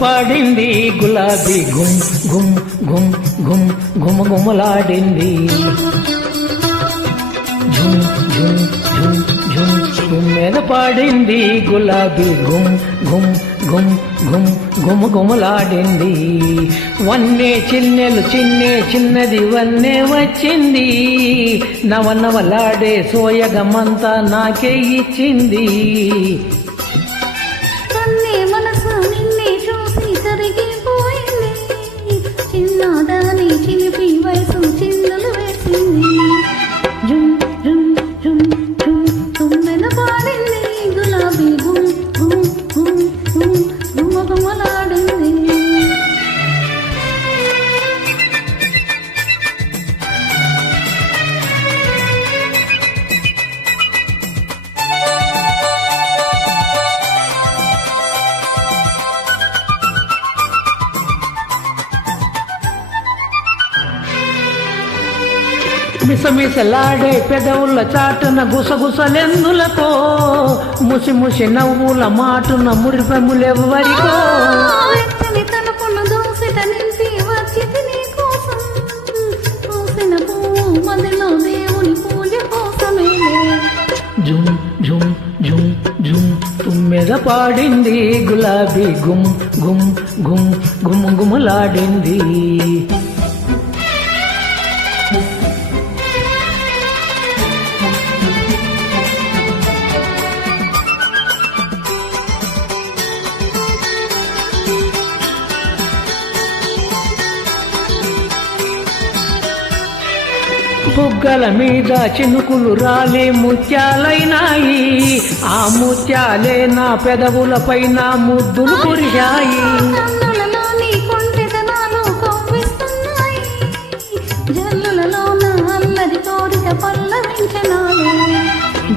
పాడింది గులాబీ గుమ్ గుమ్ గుమ్ గుమ్ గుమగుమలాడింది. ఝుమ్ ఝుమ్ ఝుమ్ ఝుమ్ ఝుమ్ మీద పాడింది గులాబీ గుమ్ గుమ్ గుమ్ గుమ్ గుమగుమలాడింది. వన్నే చిన్నెలు చిన్నది వన్నే వచ్చింది. నవనవలాడే సోయగమంతా నాకే ఇచ్చింది. చిన్నదాని చిలిపి వయసు చిందులు వేసింది. జుమ్ జుమ్ జుమ్ జుమ్ తుమ్మెద పాడింది గులాబీ గుమ్ గుమ్ గుమ్ గుమ్ గుమగుమలాడింది. మిసమిసలాడే పెదవుల చాటున గుసగుసలెందులకో, ముసి ముసి నవ్వుల మాటున మురిపెములెవ్వరికో. తలుపును దోసిట నింపి వచ్చింది నీ కోసం, పూసిన పువ్వు మదిలో దేవుని పూజ కోసమే. జుమ్ జుమ్ జుమ్ జుమ్ తుమ్మెద పాడింది గులాబీ గుమ్ గుమ్ గుమ్ గుమగుమలాడింది. బుగ్గల మీద చినుకులు రాలే ముత్యాలైనాయి. ఆ ముత్యాలే నా పెదవుల పైన ముద్దులు కురిశాయి.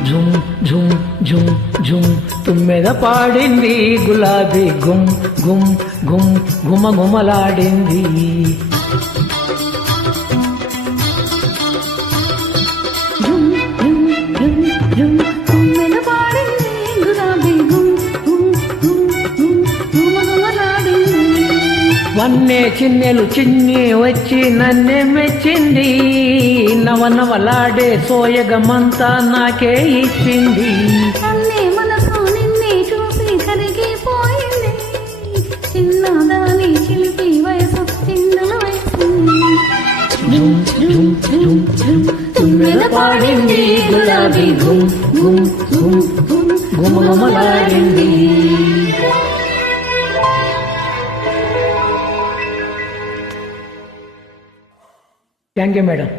జుమ్ జుమ్ జుమ్ జుమ్ తుమ్మెద పాడింది గులాబీ గుమ్ గుమ్ గుమ్ గుమగుమలాడింది. వన్నే చిన్నెలు చిన్ని వచ్చి నన్నే మెచ్చింది. నవనవలాడే సోయగమంతా నాకే ఇచ్చింది. మనసు నిన్నే చూసి కరిగిపోయింది. చిన్నదాని చిలిపి వయసు చిందులు వేసింది. తుమ్మెద పాడింది గులాబీ గుమ్ గుమ్ గుమ్ గుమగుమలాడింది. Thank you madam.